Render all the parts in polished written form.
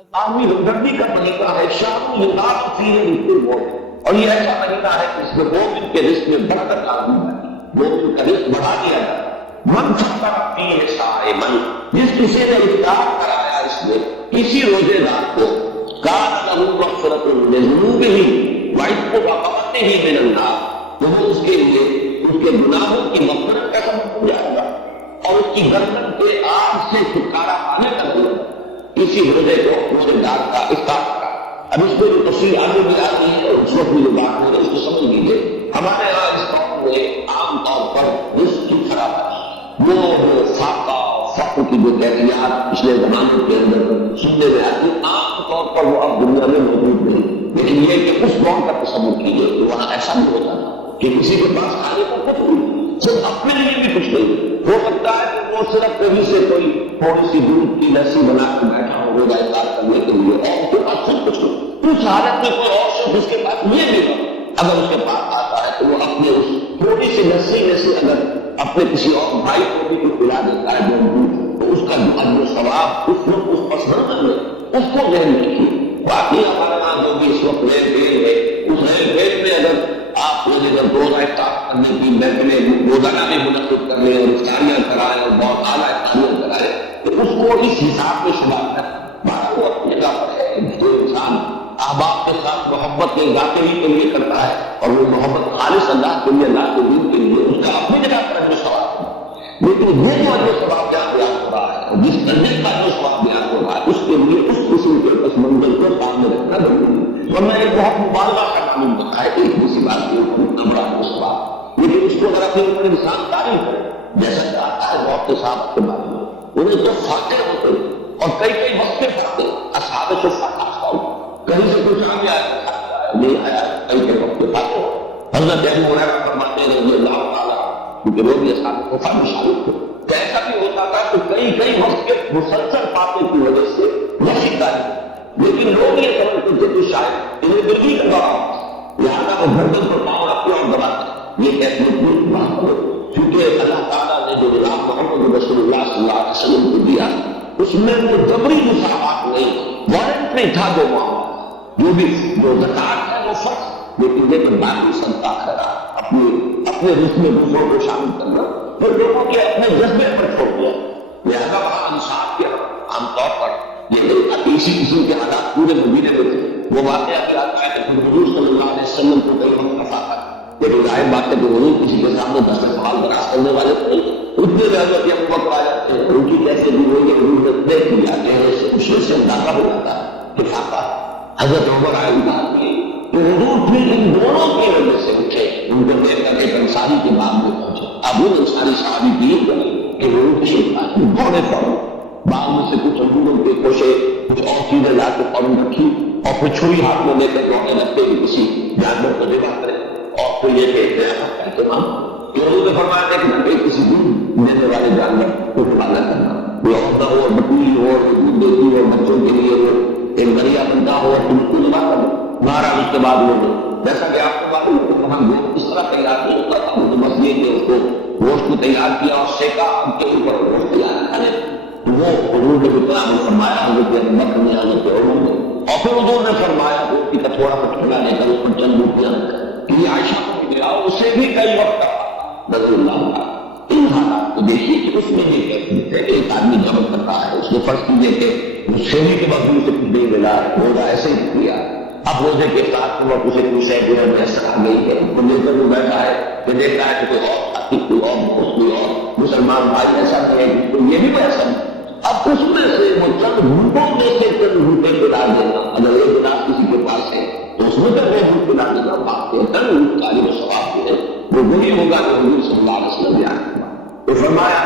آدمی ہمدردی کا مہینہ ہے، شام یغاث فیہ رزق المؤمن، اور یہ ایسا مہینہ ہے کہ اس میں مومن کے رزق میں برکت آتی ہے، مومن کا رزق بڑھا دیا جاتا ہے۔ من فطر فیہ صائما، جس کسی نے افطار کرایا اس میں کسی روزے دار کو، کان لہ مغفرۃ لذنوبہ وعتق رقبتہ من النار، تو وہ اس کے لیے اس کے گناہوں کی مغفرت کا سبب ہو جائے گا اور اس کی گردن کے آگ سے چھٹکارا پانے کا ضرورت ہے۔ اسی روزے کو روزے دار کا افطار کرا۔ اب اس کو جو تفصیل آگے بھی آتی ہے اور اس وقت جو بات ہو رہی ہے اس کو سمجھ لیجیے۔ ہمارے یہاں اس وقت میں عام طور پر رزق کی خرابی، وہ فاقہ فقر کی جو کیفیات پچھلے زمانے کے اندر سننے میں آتی، عام طور پر وہ اب دنیا میں موجود نہیں، لیکن یہ کہ اس دور کا تصور کیجیے کہ وہاں ایسا بھی ہوتا تھا کہ کسی کے پاس کھانے کو کچھ نہیں، صرف اپنے لیے بھی کچھ نہیں۔ ہو سکتا ہے کہ وہ صرف کہیں سے کوئی تھوڑی سی دودھ کی لسی بنا کے بیٹھا ہو روزہ افطار کرنے کے لیے، اور اس کے پاس سب کچھ ہو، اس حالت میں کوئی اور شخص جس کے پاس یہ بھی ہو اگر اس کے پاس آتا ہے تو وہ اپنے اس تھوڑی سی لسی میں سے اگر اپنے کسی اور بھائی کو بھی پلا دیتا ہے تو اس کا جو اجر و ثواب اس وقت اس پس منظر میں اس کو ذہن رکھیے۔ باقی ہمارے وہاں جو بھی اس وقت نئے پیڑ ہے، اس نئے پیڑ میں اگر آپ روزہ افطار کرنے کی محفلیں روزانہ بھی منعقد کر لیں اور افطاریاں کرائیں اور بہت اعلیٰ افطاریاں کرائیں تو اس کو اس حساب میں شمار کریں۔ مارا وہ اپنی جگہ پر ہے، جو انسان احباب کے ساتھ محبت کے ذاتی کے لیے کرتا ہے اور وہ محبت خالص اللہ کے لیے، اللہ کے دین کے لیے، اس کا اپنی جگہ پر اجر و ثواب ہے۔ لیکن یہ جو اجر و ثواب بیان ہو رہا ہے اور جس درجے کا اجر و ثواب بیان ہو رہا ہے اس کے لیے اس قسم کے پس منظر کو سامنے رکھنا ضروری ہے، ورنہ ایک بہت مبالغہ کا معلوم ہوتا ہے ایک دوسری بات کے اوپر اتنا بڑا ثواب، لیکن اس کو اگر اپنے اوپر انسان تعریف کرے جیسا چاہتا ہے بہت سے صاحب کے بارے میں انہیں تو فاتح ہوتے اور کئی وقت کے فاتح اصحاب شفاعت کہیں سے کچھ آگے آیا نہیں آیا، کئی کے وقت کے فاتح ہو۔ حضرت ابو ہریرہ فرماتے ہیں رضی اللہ تعالیٰ، کیونکہ وہ بھی اصحاب شفاعت میں شامل تھے، تو ایسا بھی ہوتا تھا کہ کئی وقت کے مسلسل فاتح کی وجہ سے وہ شکایت، لیکن لوگ یہ سمجھتے تھے کہ شاید انہیں دلی کا دباؤ، لہٰذا وہ گردن پر پاؤں رکھتے اور دباتے۔ یہ کیسے بات ہو، کیونکہ اللہ تعالیٰ نے جو جناب محمد رسول اللہ صلی اللہ علیہ وسلم کو دیا اس میں وہ جبری مساوات نہیں، وارنٹری تھا جو معاملہ، جو بھی جو زکات ہے وہ فرض، لیکن یہ باقی صدقہ خیرات اپنے رزق میں دوسروں کو شامل کرنا پھر لوگوں کے اپنے جذبے پر چھوڑ دیا۔ لہٰذا وہاں انصاف کے عام طور پر یہ اسی قسم کے حالات پورے مدینے میں تھے۔ وہ واقعہ کیا ہے کہ حضور صلی اللہ علیہ وسلم کو کئی وقت کفا تھا، لیکن ظاہر بات ہے کہ حضور کسی کے سامنے دس سوال دراز کرنے والے تھے، اتنے حضرت ابو بکر آ جاتے ہیں، ان کی کیسے بھی ہوئی حضور دیکھ لی جاتے ہیں، اس سے اندازہ ہو جاتا ہے کہ فاقہ حضرت عمر آئے کہ حضور پھر ان دونوں کی وجہ سے اٹھے، ان کو دیکھ کر ایک انصاری کے بعد میں پہنچے۔ اب ان انصاری صحابی بھی بنے کہ حضور کی بڑے فوراً بعد میں سے کچھ حضوروں کے کوشے کچھ اور چیزیں لا کے فوراً رکھی اور پھر چھری ہاتھ میں لے کر دوڑنے لگتے کہ کسی جانور کو ذبح کرے، اور پھر یہ کہتے ہیں آپ کا اہتمام کہ حضور نے فرمایا کہ کسی دودھ دینے والے جانور کو حوالہ کرنا، کوئی عورت ہو، بکری ہو، دودھ دیتی ہو، بچوں کے لیے ہو، ایک دریا بندہ ہو تو اس کو ذبح کر مارا۔ اس کے بعد وہ جیسا کہ آپ کو معلوم ہے کہ وہاں گوشت اس طرح تیار نہیں ہوتا تھا، تو بس یہ کہ اس کو گوشت کو تیار کیا اور سیکا ان کے اوپر گوشت تیار کھانے، وہ حضور نے بھی قرآن میں فرمایا، حضرت ابو بکر نے، حضرت عمر نے، اور پھر حضور نے فرمایا گوشت کا تھوڑا سا ٹھنڈا لے کر اس پر چند روٹیاں کہ عائشہ کو بھی دیا، اسے بھی کئی وقت رضی اللہ عنہ۔ ان حالات کو دیکھیے کہ اس میں یہ کہتے ہیں کہ ایک آدمی جبر کرتا ہے، اس نے فرض کیجیے کہ شہری کے بعد سے کچھ نہیں ملا، روزہ ایسے ہی کیا، اب روزے کے ساتھ وقت اسے کوئی شے جو ہے میسر آ گئی ہے، اس کو لے کر وہ بیٹھا ہے کہ دیکھتا ہے کہ کوئی اور ساتھی، کوئی اور دوست، کوئی اور مسلمان بھائی ایسا نہیں ہے جس کو یہ بھی میسر ہے۔ اب اس میں سے وہ چند گھنٹوں میں سے چند گھنٹے پلا دینا، اگر ایک گلاس کسی کے پاس ہے تو اس میں تک وہ پلا دینا، بات ہے چند کاری و ثواب جو ہے وہ وہی ہوگا کہ حضور صلی اللہ علیہ وسلم بیان کیا۔ تو فرمایا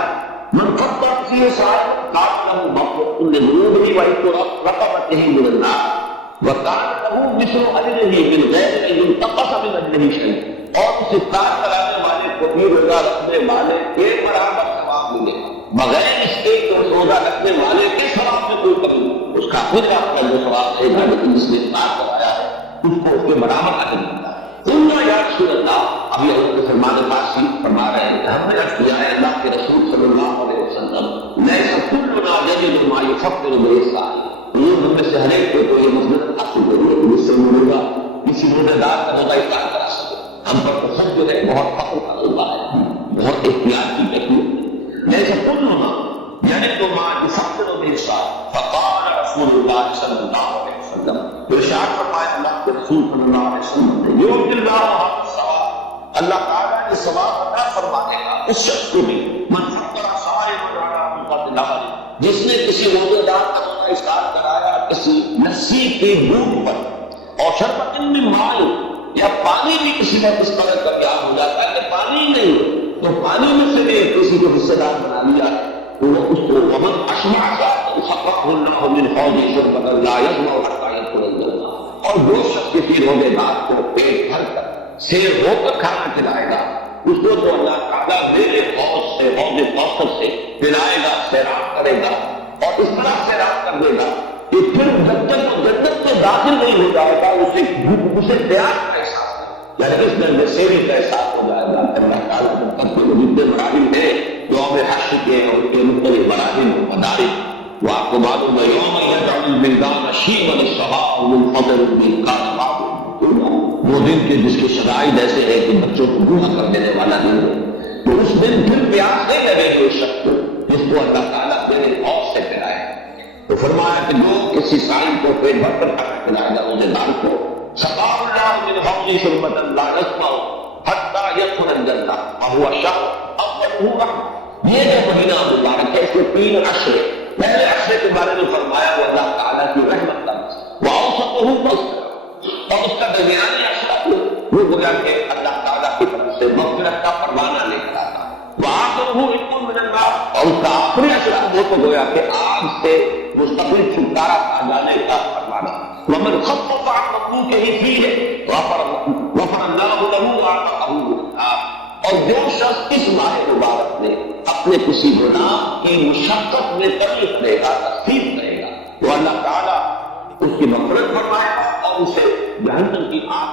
من فطر فیہ صائما کان لہ مغفرۃ لذنوبہ وعتق رقبتہ من النار وکان لہ مثل اجرہ من غیر ان ينتقص من اجرہ شیء، اور اس افطار کرانے والے کو بھی روزہ رکھنے والے کے برابر ثواب ملے گا، بغیر اس کے کہ روزہ رکھنے والے کے ثواب میں کوئی کمی نہیں، اس کا خود آپ کا جو ثواب ہے لیکن جس نے افطار کرایا ہے اس کو اس کے برابر اجر ملتا ہے۔ قلنا یا رسول اللہ، ابھی حضرت سلمان فارسی فرما رہے ہیں کہ ہم نے عرض کیا ہے اللہ کے رسول صلی اللہ علیہ وسلم، لیس کلنا یجد ما یفطر به الصائم، حضور ہم میں سے ہر ایک کو یہ مسئلہ حاصل کریے کہ جس سے روزہ کسی روزے دار کا روزہ افطار کرا سکے. ہم پر تو سب جو ہے بہت فخر کا روزہ ہے، بہت احتیاط کی تکلیف. جیسے کل ہونا یعنی تو ماں جسم و بیسا فقال رسول اللہ صلی اللہ علیہ وسلم، تو ارشاد فرمایا اللہ کے رسول صلی اللہ علیہ وسلم، یؤتی اللہ هذا الثواب، اللہ تعالیٰ نے ثواب عطا فرمانے کا اس شخص کو بھی من فطر صائما علی قبل نہر، جس نے کسی روزے دار کا روزہ افطار کرایا کسی لسی کے دودھ پر، اور شربت من ماء، یا پانی بھی کسی وقت اس طرح کا کیا ہو جاتا ہے کہ پانی نہیں تو پانی میں سے بھی کسی کو حصے دار بنا لیا تو وہ اس کو ومن اشبع سقاه الله من حوض شربة لا يظمأ حتى يدخل الجنة، اور جو شخص کسی روزے دار کو پیٹ بھر کر سیر ہو کر کھانا کھلائے گا اس کو تو اللہ تعالیٰ میرے حوض سے حوض کوثر سے پلائے گا، سیراب کرے گا، اور اس طرح سیراب کر دے گا کہ پھر جب تک وہ جنت میں داخل نہیں ہو جائے گا اسے پیاس کا احساس، یعنی اس درجے سے بھی کا احساس ہو جائے گا. اللہ تعالیٰ تک کے جتنے مراحل ہیں یوم حشر کے اور اس کے مختلف مراحل و مدارج، وہ آپ کو معلوم ہے یوم یجعل الولدان شیبا الصباح منفطر بالکان بعض، وہ دن کے جس کے شرائط ایسے ہیں کہ بچوں کو گناہ کر دینے والا دن ہے، تو اس دن پھر پیاس نہیں لگے گی اس شخص کو جس کو اللہ تعالیٰ میرے حوض سے پلائے. تو فرمایا کہ جو کسی سائل کو پیٹ بھر کر کھانا کھلائے گا روزے دار کو، سقاه الله من حوض شربة لا يظمأ حتى يدخل الجنة وهو شهر أوله رحمة. یہ جو مہینہ مبارک ہے اس میں 3 عشرے، پہلے عشرے کے بارے میں فرمایا وہ اللہ تعالیٰ کی رحمت کا وأوسطه مغفرة، اور اس کا درمیانی عشرہ وہ گویا کہ اللہ تعالیٰ کی طرف سے مغفرت کا پروانہ لے کر آتا، وآخرہ عتق من النار، اور اس کا آخری عشرہ وہ تو گویا کہ آگ سے مستقل چھٹکارا پا جانے کا پروانہ. ومن خفف عن مخلوقه فيه غفر الله له وعتقه من النار، اور جو شخص اس ماہ مبارک میں اپنے کسی گناہ کی مشقت میں تکلیف لے گا، تخفیف کرے گا، تو اللہ تعالیٰ اس کی مغفرت فرمائے گا اور اسے جہنم کی آگ